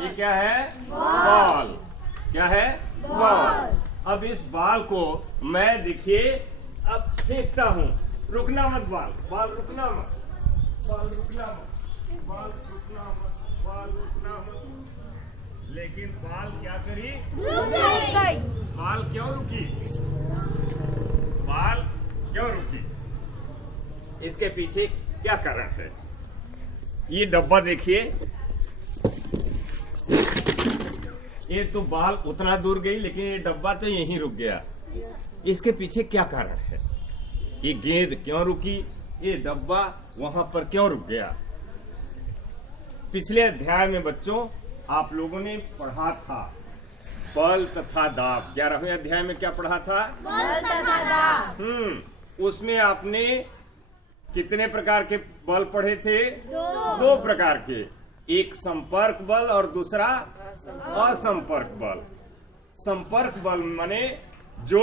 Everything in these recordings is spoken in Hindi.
ये क्या है? बॉल। क्या है? बॉल। अब इस बॉल को मैं देखिए अब फेंकता हूँ। रुकना मत बॉल, बॉल रुकना मत, बॉल रुकना मत, बॉल रुकना मत, बॉल रुकना मत। लेकिन बॉल क्या करी? बॉल क्यों रुकी? बॉल क्यों रुकी? इसके पीछे क्या कारण है? ये डब्बा देखिए, ये तो बॉल उतना दूर गई लेकिन ये डब्बा तो यहीं रुक गया। इसके पीछे क्या कारण है? ये गेंद क्यों रुकी? ये डब्बा वहां पर क्यों रुक गया? पिछले अध्याय में बच्चों आप लोगों ने पढ़ा था बल तथा दाब। 11वें अध्याय में क्या पढ़ा था? बल तथा दाब। उसमें आपने कितने प्रकार के बल पढ़े थे? 2 प्रकार के। एक संपर्क बल और दूसरा असंपर्क बल। संपर्क बल माने जो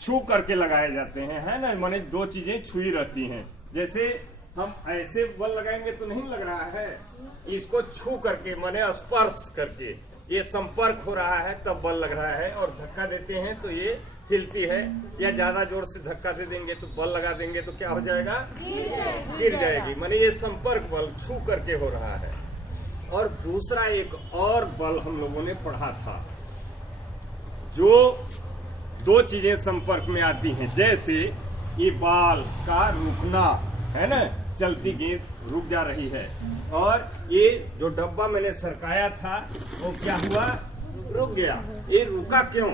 छू करके लगाए जाते हैं, है ना, माने 2 चीजें छुई रहती हैं। जैसे हम ऐसे बल लगाएंगे तो नहीं लग रहा है, इसको छू करके माने स्पर्श करके ये संपर्क हो रहा है तब बल लग रहा है। और धक्का देते हैं तो ये हिलती है, या ज्यादा जोर से धक्का दे देंगे तो बल लगा देंगे तो क्या हो जाएगा? गिर जाएगी। माने ये संपर्क बल छू करके हो रहा है। और दूसरा एक और बल हम लोगों ने पढ़ा था जो 2 चीजें संपर्क में आती हैं। जैसे ये बॉल का रुकना, है ना, चलती गेंद रुक जा रही है, और ये जो डब्बा मैंने सरकाया था वो क्या हुआ? रुक गया। ये रुका क्यों?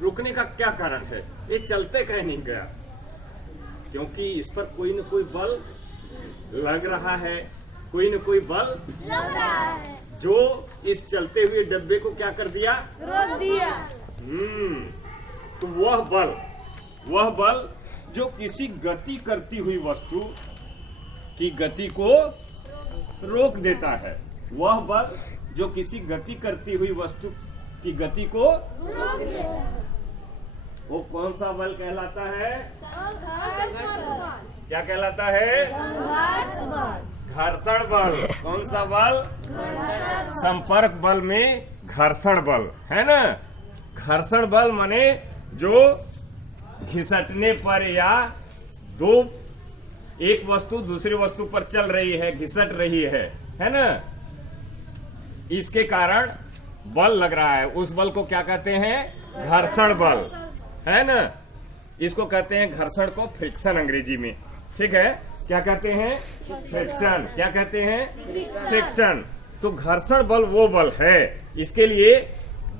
रुकने का क्या कारण है? ये चलते कहीं नहीं गया, क्योंकि इस पर कोई न कोई बल लग रहा है, कोई न कोई बल लग रहा है जो इस चलते हुए डब्बे को क्या कर दिया? रोक दिया। तो वह बल जो किसी गति करती हुई वस्तु की गति को रोक देता है, वह बल जो किसी गति करती हुई वस्तु की गति को रोक दिया। वो कौन सा बल कहलाता है? संघर्ष क्या कहलाता है? बल। घर्षण बल। कौन सा बल? संपर्क बल में घर्षण बल, है ना। घर्षण बल माने जो घिसटने पर या एक वस्तु दूसरी वस्तु पर चल रही है, घिसट रही है ना, इसके कारण बल लग रहा है। उस बल को क्या कहते हैं? घर्षण बल, है ना। इसको कहते हैं घर्षण को फ्रिक्शन अंग्रेजी में। ठीक है, क्या कहते हैं? फ्रिक्शन। क्या कहते हैं? फ्रिक्शन। तो घर्षण बल वो बल है, इसके लिए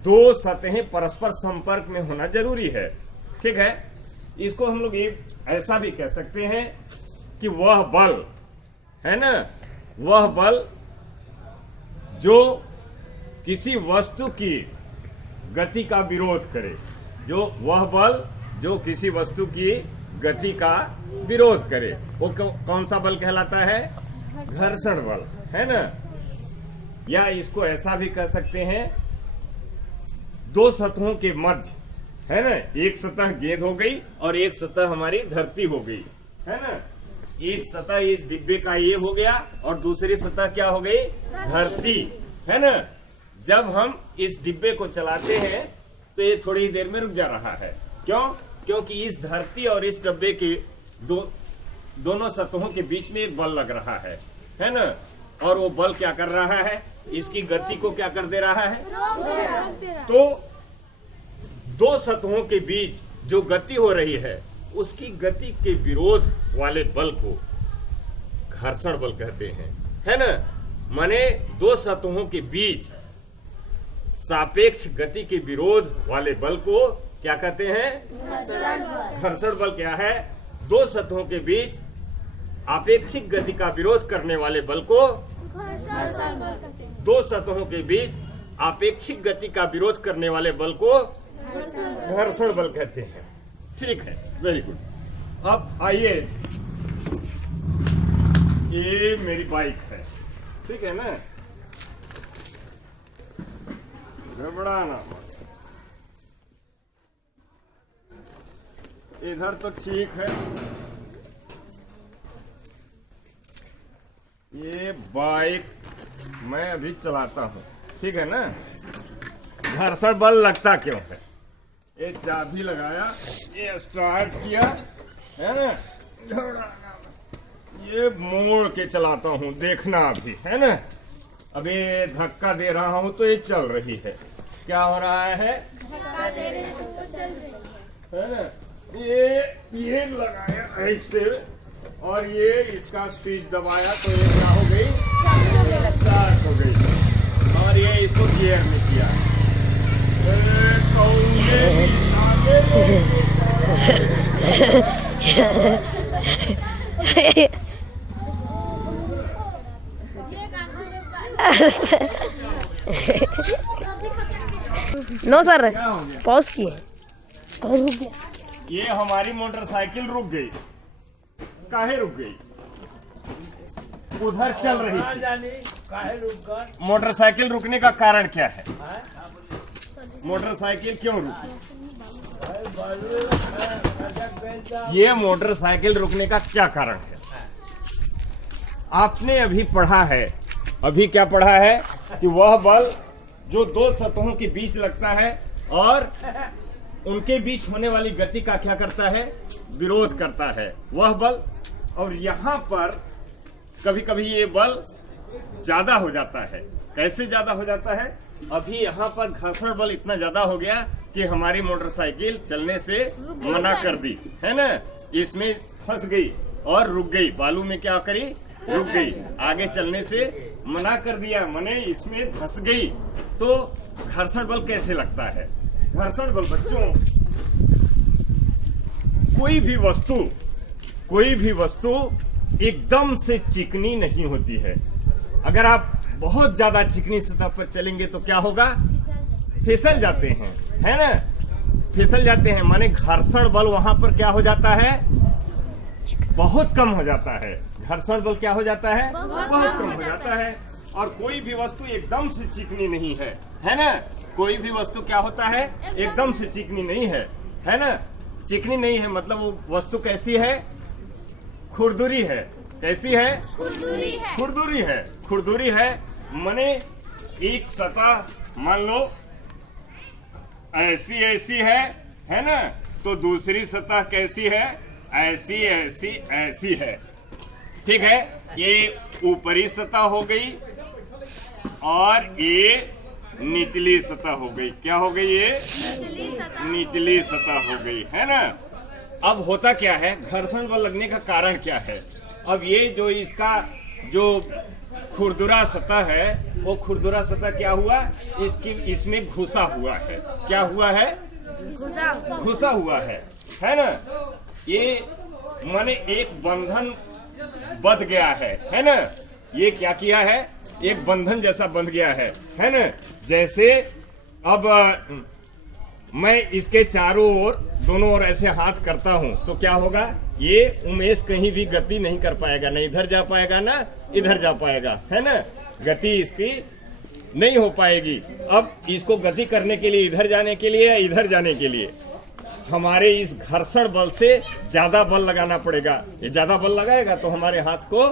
2 सतहें परस्पर संपर्क में होना जरूरी है। ठीक है, इसको हम लोग ये ऐसा भी कह सकते हैं कि वह बल, है ना, वह बल जो किसी वस्तु की गति का विरोध करे, वह बल जो किसी वस्तु की गति का विरोध करे, वो कौन सा बल कहलाता है? घर्षण बल, है ना। या इसको ऐसा भी कह सकते हैं 2 सतहों के मध्य, है ना, एक सतह गेंद हो गई और एक सतह हमारी धरती हो गई, है ना। एक सतह इस डिब्बे का ये हो गया और दूसरी सतह क्या हो गई? धरती, है ना। जब हम इस डिब्बे को चलाते हैं तो ये थोड़ी देर में रुक जा रहा है। क्यों? क्योंकि इस धरती और इस डब्बे के दोनों सतहों के बीच में एक बल लग रहा है ना। और वो बल क्या कर रहा है? इसकी गति को क्या कर दे रहा है? तो 2 सतहों के बीच जो गति हो रही है उसकी गति के विरोध वाले बल को घर्षण बल कहते हैं, है ना। माने 2 सतहों के बीच सापेक्ष गति के विरोध वाले बल को क्या कहते हैं? घर्षण बल। क्या है? 2 सतहों के बीच आपेक्षिक गति का विरोध करने वाले बल को, 2 सतहों के बीच आपेक्षिक गति का विरोध करने वाले बल को घर्षण बल कहते हैं। ठीक है, वेरी गुड। अब आइए, ये मेरी बाइक है, ठीक है ना, घबराना मत। इधर तो ठीक है। ये बाइक मैं अभी चलाता हूँ, ठीक है ना। घर्षण बल लगता क्यों है? ये चाबी लगाया, ये स्टार्ट किया, है ना, ये मोड़ के चलाता हूँ, देखना अभी, है ना। अभी धक्का दे रहा हूँ तो ये चल रही है। क्या हो रहा है? धक्का दे रहे हैं तो चल रहे हैं। है ना। ये लगाया ऐसे और ये इसका स्विच दबाया तो ये क्या हो गई? स्टार्ट हो गई। और ये इसको गियर में किया। तो ये नो सर, क्या हो गया? पॉज किए। कौन रुक गया? ये हमारी मोटरसाइकिल रुक गई। काहे रुक गई? उधर चल रही थी। मोटरसाइकिल रुकने का कारण क्या है? मोटरसाइकिल क्यों रुकी? ये मोटरसाइकिल रुकने का क्या कारण है? आपने अभी पढ़ा है, अभी क्या पढ़ा है कि वह बल जो दो सतहों के बीच लगता है और उनके बीच होने वाली गति का क्या करता है? विरोध करता है, वह बल। और यहाँ पर कभी कभी ये बल ज्यादा हो जाता है। कैसे ज्यादा हो जाता है? अभी यहाँ पर घर्षण बल इतना ज्यादा हो गया कि हमारी मोटरसाइकिल चलने से मना कर दी, है ना। इसमें फंस गई और रुक गई। बालू में क्या करी? रुक गई। आगे चलने से मना कर दिया, मने इसमें फंस गई। तो घर्षण बल कैसे लगता है? घर्षण बल बच्चों, कोई भी वस्तु एकदम से चिकनी नहीं होती है। अगर आप बहुत ज्यादा चिकनी सतह पर चलेंगे तो क्या होगा? फिसल जाते हैं, है ना। फिसल जाते हैं, माने घर्षण बल वहां पर क्या हो जाता है? बहुत कम हो जाता है। घर्षण बल क्या हो जाता है? बहुत कम हो जाता है। और कोई भी वस्तु एकदम से चिकनी नहीं है ना। कोई भी वस्तु क्या होता है? एकदम से चिकनी नहीं है ना। चिकनी नहीं है मतलब वो वस्तु कैसी है? खुरदुरी है। कैसी है? खुरदुरी है। खुरदुरी है। खुरदुरी है माने एक सतह मान लो ऐसी है ना, तो दूसरी सतह कैसी है? ऐसी है। ठीक है। ये ऊपरी सतह हो गई और ये निचली सतह हो गई। क्या हो गई? ये निचली सतह हो गई, है ना। अब होता क्या है? घर्षण बल लगने का कारण क्या है? अब ये जो इसका जो खुरदुरा सतह है, वो खुरदुरा सतह क्या हुआ? इसमें घुसा हुआ है। क्या हुआ है? घुसा हुआ है ना। ये माने एक बंधन बंध गया है ना। ये क्या किया है? एक बंधन जैसा बंध गया है ना। जैसे अब मैं इसके चारों ओर, दोनों ओर ऐसे हाथ करता हूं तो क्या होगा? ये उमेश कहीं भी गति नहीं कर पाएगा, ना इधर जा पाएगा ना इधर जा पाएगा, है ना। गति इसकी नहीं हो पाएगी। अब इसको गति करने के लिए, इधर जाने के लिए या इधर जाने के लिए, हमारे इस घर्षण बल से ज्यादा बल लगाना पड़ेगा। ये ज्यादा बल लगाएगा तो हमारे हाथ को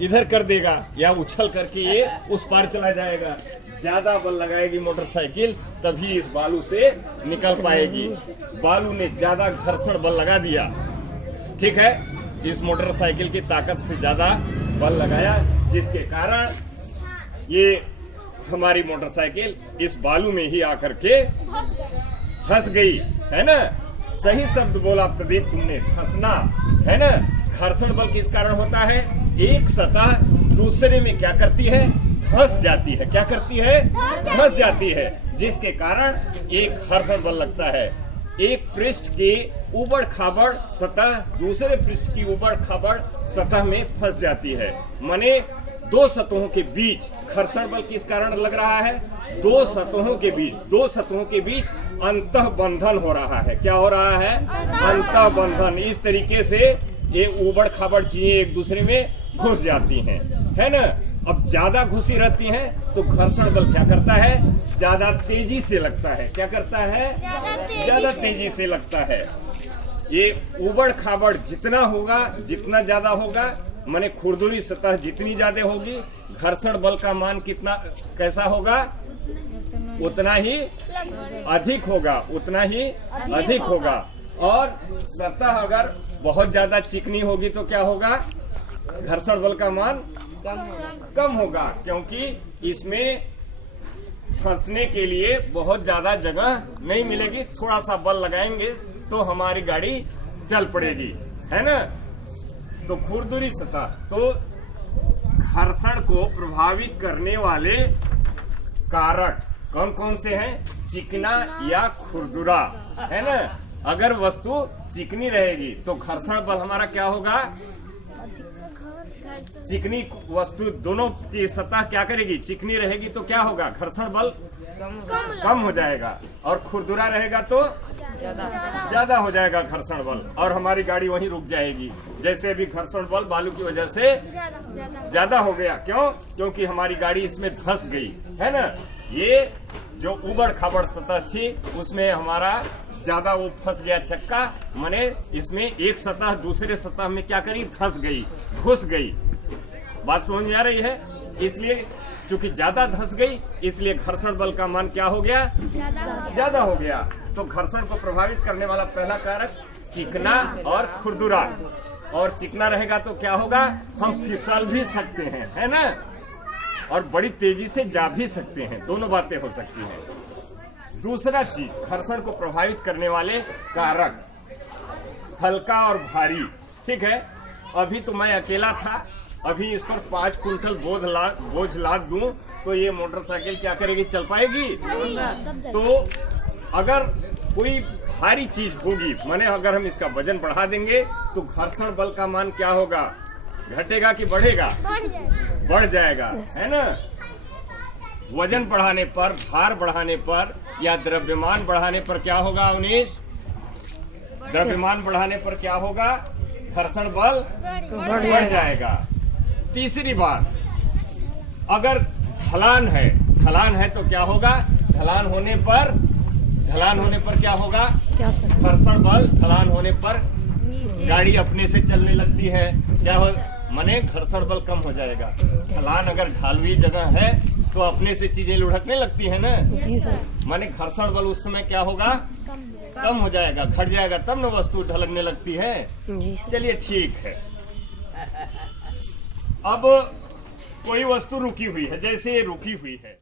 इधर कर देगा या उछल करके ये उस पार चला जाएगा। ज्यादा बल लगाएगी मोटरसाइकिल तभी इस बालू से निकल पाएगी। बालू ने ज्यादा घर्षण बल लगा दिया, ठीक है। इस मोटरसाइकिल की ताकत से ज्यादा बल लगाया, जिसके कारण ये हमारी मोटरसाइकिल इस बालू में ही आकर के फंस गई, है ना। सही शब्द बोला प्रदीप तुमने, फंसना, है ना। घर्षण बल किस कारण होता है? एक सतह दूसरे में क्या करती है? धंस जाती है। क्या करती है? धंस जाती है, जिसके कारण एक घर्षण बल लगता है। एक पृष्ठ की ऊबड़ खाबड़ सतह दूसरे पृष्ठ की ऊबड़ खाबड़ सतह में फंस जाती है। माने दो सतहों के बीच घर्षण बल किस कारण लग रहा है? दो सतहों के बीच अंतः बंधन हो रहा है। क्या हो रहा है? अंतः बंधन। इस तरीके से ये ऊबड़ खाबड़ चीजें एक दूसरे में घुस जाती हैं, है ना। अब ज्यादा घुसी रहती हैं तो घर्षण बल क्या करता है? ज्यादा तेजी से लगता है। क्या करता है? ज्यादा तेजी से लगता है। ये ऊबड़ खाबड़ जितना होगा, जितना ज्यादा होगा, माने खुरदुरी सतह जितनी ज्यादा होगी, घर्षण बल का मान कितना कैसा होगा? उतना ही अधिक होगा, उतना ही अधिक होगा। और सतह अगर बहुत ज्यादा चिकनी होगी तो क्या होगा? घर्षण बल का मान कम होगा, क्योंकि इसमें फंसने के लिए बहुत ज्यादा जगह नहीं मिलेगी। थोड़ा सा बल लगाएंगे तो हमारी गाड़ी चल पड़ेगी, है ना। तो खुरदुरी सतह, तो घर्षण को प्रभावित करने वाले कारक कौन कौन से हैं? चिकना या खुरदुरा, है ना। अगर वस्तु चिकनी रहेगी तो घर्षण बल हमारा क्या होगा? चिकनी वस्तु दोनों की सतह क्या करेगी? चिकनी रहेगी तो क्या होगा? घर्षण बल कम हो जाएगा। और खुरदुरा रहेगा तो ज्यादा हो जाएगा घर्षण बल, और हमारी गाड़ी वहीं रुक जाएगी। जैसे अभी घर्षण बल बालू की वजह से ज्यादा हो गया। क्यों? क्योंकि हमारी गाड़ी इसमें धंस गई, है ना। ये जो उबड़ खाबड़ सतह थी उसमें हमारा ज्यादा वो फंस गया चक्का, माने इसमें एक सतह दूसरे सतह में क्या करी? धंस गई, घुस गई। बात समझ में आ रही है? इसलिए चूंकि ज्यादा धंस गई, इसलिए घर्षण बल का मान क्या हो गया? ज्यादा हो गया। तो घर्षण को प्रभावित करने वाला पहला कारक चिकना और खुरदुरा। और चिकना रहेगा तो क्या होगा? हम फिसल भी सकते हैं, है ना, और बड़ी तेजी से जा भी सकते हैं। दोनों बातें हो सकती हैं। दूसरा चीज, घर्षण को प्रभावित करने वाले कारक हल्का और भारी। ठीक है, अभी तो मैं अकेला था, अभी इस पर 5 कुंटल बोझ लाद दूं तो ये मोटरसाइकिल क्या करेगी? चल पाएगी? तो अगर कोई भारी चीज होगी, माने अगर हम इसका वजन बढ़ा देंगे तो घर्षण बल का मान क्या होगा? घटेगा कि बढ़ेगा? बढ़ जाएगा, है ना। वजन बढ़ाने पर, भार बढ़ाने पर या द्रव्यमान बढ़ाने पर क्या होगा अवनीश? द्रव्यमान बढ़ाने पर क्या होगा? घर्षण बल बढ़ जाएगा। तीसरी बात, अगर ढलान है तो क्या होगा? ढलान होने पर क्या होगा? घर्षण बल ढलान होने पर गाड़ी अपने से चलने लगती है। क्या हो? माने घर्षण बल कम हो जाएगा। ढलान अगर ढालुई जगह है तो अपने से चीजें लुढ़कने लगती है ना, माने घर्षण बल उस समय क्या होगा? कम हो जाएगा, घट जाएगा, तब न वस्तु ढलकने लगती है। चलिए ठीक है। अब कोई वस्तु रुकी हुई है, जैसे ये रुकी हुई है।